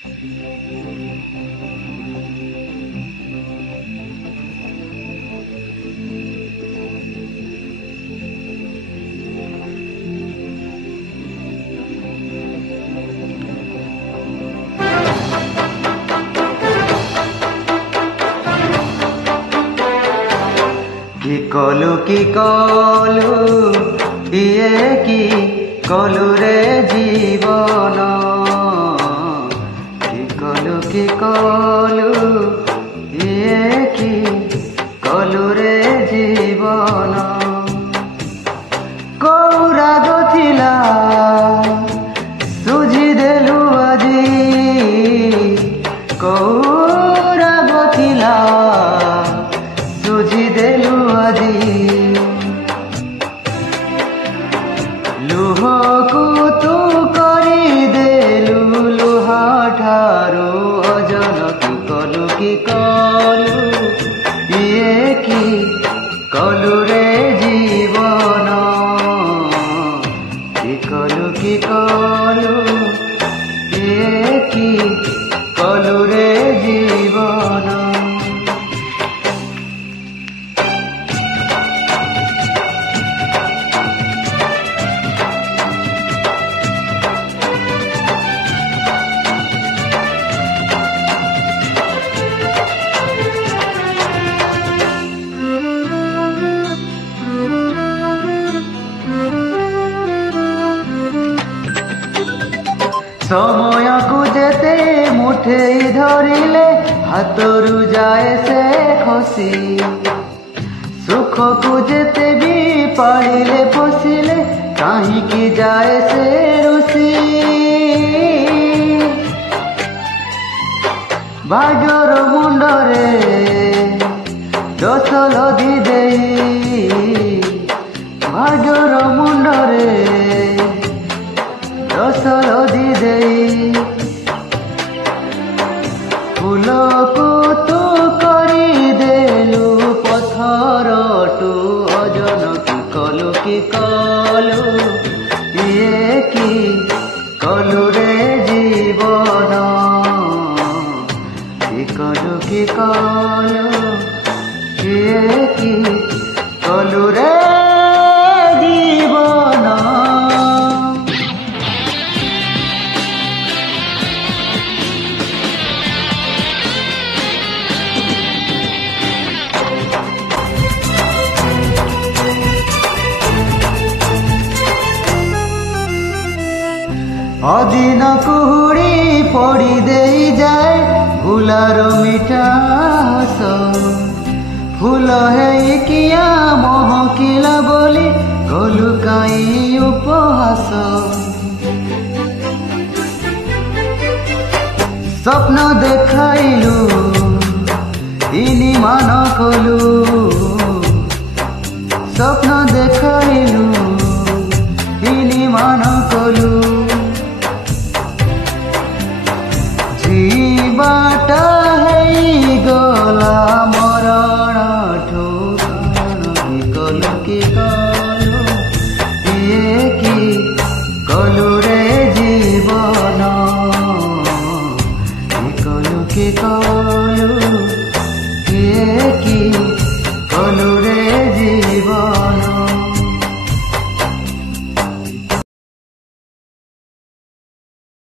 কি কলু ইয়ে কি কলু রে জীবন কি কলু ইয়ে কি কলু রে জীবন কৌরাগ থিলা সুঝি দেলু আজি কৌরাগ থিলা সুঝি দেলু আজি লুহକୁ ତୁ କରିଦେଲୁ ଲୁହା ଠାରୁ ଅଜନ କି କଲୁ ଇଏ କି କଲୁ ରେ ଜୀବନ କି କଲୁ ଇଏ କି କଲୁ ରେ ଜୀବନ সময়କୁ ଯେତେ ମୁଠେଇ ଧରିଲେ ହାତରୁ ଯାଏ ସେ ଖସି ସୁଖକୁ ଯେତେ ବି ପାଳିଲେ ପଶିଲେ କାହିଁକି ଯାଏ ସେ ରୁଷି ଭାଗ୍ୟର ମୁଣ୍ଡରେ ଦୋଷ ଲଦି ଦେଇ ଭାଗ୍ୟର ମୁଣ୍ଡରେ ଦୋଷ ଲଦି ଦେଇ ଫୁଲକୁ ତୁ କରିଦେଲୁ ପଥରଠୁ ଅଜନ କି କଲୁ ଇଏ କି କଲୁ ରେ ଜୀବନ କି କଲୁ ଇଏ କି କଲୁ ରେ ଜୀବନ ଅଦିନ କୁହୁଡ଼ି ପଡ଼ି ଦେଇ ଯାଏ ଭୁଲାର ମିଠା ହସ ଫୁଲ ହେଇକିଆ ମହକିଲା ବୋଲି କଲୁ କାଇଁ ଉପହାସ ସ୍ୱପ୍ନ ଦେଖାଇଲୁ ଇନିମାନ କଲୁ ସ୍ୱପ୍ନ ଦେଖାଇଲୁ ଇନିମାନ କଲୁ ବାଟା ହେଇଗଲା ମରଣଠୁ କି କଲୁ ଇଏ କି କଲୁ ରେ ଜୀବନ କି କଲୁ